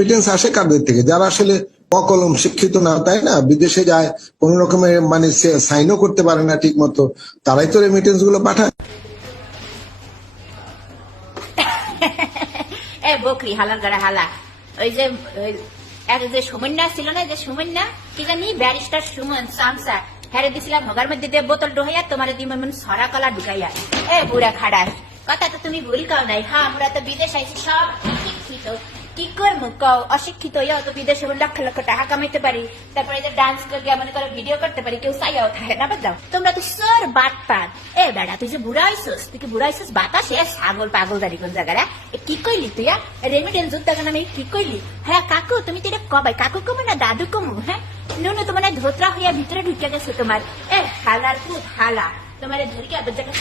Remittance আসে কাদের থেকে? যারা আসলে অকলম শিক্ষিত না, তাই না? বিদেশে যায় কোন রকমের মানে সাইনও করতে পারে না ঠিক মতো, তারাই তো রেমিটেন্স গুলো পাঠায়। এ বকরি হালার গাড়া হালা, ওই যে এক যে সুমন্যা ছিল না, যে সুমন্যা কি জানি ব্যারিস্টার সুমন সামসা, হ্যারে দিছিলাম ভগার মধ্যে দিয়ে বোতল ঢোকাইয়া তোমার দিম সরা কলা ঢুকাইয়া। এ বুড়া খাড়াস, কথা তো তুমি ভুল কাও নাই। হ্যাঁ, আমরা তো বিদেশ আইছি সব শিক্ষিত, কি করবো কও? অশিক্ষিত হইয়াও তো বিদেশে লক্ষ লক্ষ টাকা কামাইতে পারি, তারপরে যে ডান্স করে মনে করো ভিডিও করতে পারি, কেউ চাইয়াও থাকে না। বাদ দাও, তোমরা তো সর বাট পান। এ বেড়া, তুই যে বুড়া হইছিস, তুই কি বুড়া হইছিস বাতাসে ছাগল পাগল দাঁড়ি কোন জায়গায়? কি কইলি তুই? রেমিটেন্স যুদ্ধ আমি কি কইলি? হ্যাঁ কাকু, তুমি তো এটা কবাই কাকু কমু না দাদু কমু? হ্যাঁ নুনু তোমার ধোত্রা হইয়া ভিতরে ঢুকে গেছে তোমার। এ হালার খুব হালা, তোমার ধরিকে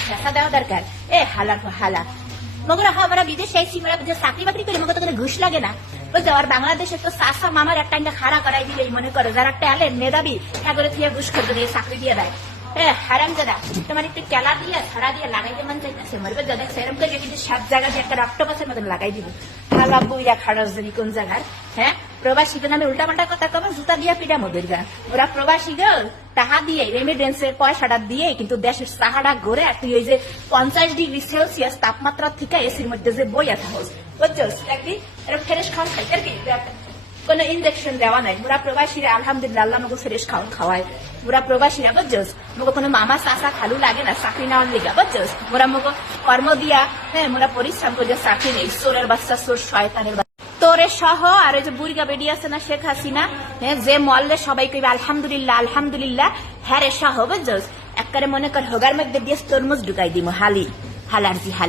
ঠেসা দেওয়া দরকার। এ হালার হালা মগরা আমরা বিদেশ আইসি, যে চাকরি বাকরি করে মতো ঘুষ লাগে না, বুঝছো? আর বাংলাদেশে তো চাষা মামার একটা খাড়া করাই দিলেই মনে করো যারা ট্যালেন্ট মেধাবী এগুলো থেকে ঘুষ করতে দিয়ে চাকরি দিয়ে দেয়। হারাম দাদা, তোমার একটু কেলা দিয়ে ছাড়া দিয়ে লাগাইতে মন চাইতেছে, মরবে দাদা সেরম করে কিন্তু সব জায়গা দিয়ে একটা অক্টোপাসের মতন লাগাই দিব। খালা বইরা খাড়স যদি কোন জায়গার। হ্যাঁ, প্রবাসী নামে উল্টা পাল্টা কথা কবে জুতা দিয়া পিটা মোদের গা। ওরা প্রবাসী গো তাহা দিয়ে রেমিডেন্সের পয়সাটা দিয়ে কিন্তু দেশের সাহারা গড়ে তুই ওই যে 50°C তাপমাত্রা থেকে এসির মধ্যে যে বইয়া থাকস, বুঝছস? একদিন এরকম ফ্রেশ খাওয়ান খাইতে আর কি, কোন ইনজেকশন দেওয়া নাই। ওরা প্রবাসীরা আলহামদুলিল্লাহ আল্লাহ আমাকে ফ্রেশ খাওয়ান খাওয়ায়। ওরা প্রবাসীরা বুঝছস, মোকে কোনো মামা চাষা খালু লাগে না চাকরি নেওয়ার লিগা, বুঝছস? ওরা মোকে কর্ম দিয়া, হ্যাঁ মোরা পরিশ্রম করে চাকরি নেই। সোরের বাচ্চা সোর শয়তানের বাচ্চা তোরে সহ আর ওই যে বুড়িগা বেডি আছে না শেখ হাসিনা, হ্যাঁ যে মল্লে সবাই কইবে আলহামদুলিল্লাহ আলহামদুলিল্লাহ, হ্যাঁ রে সহ বুঝছস? একবারে মনে কর হোগার মধ্যে দিয়ে তরমুজ ঢুকাই দিমু হালি হালার জি হালি।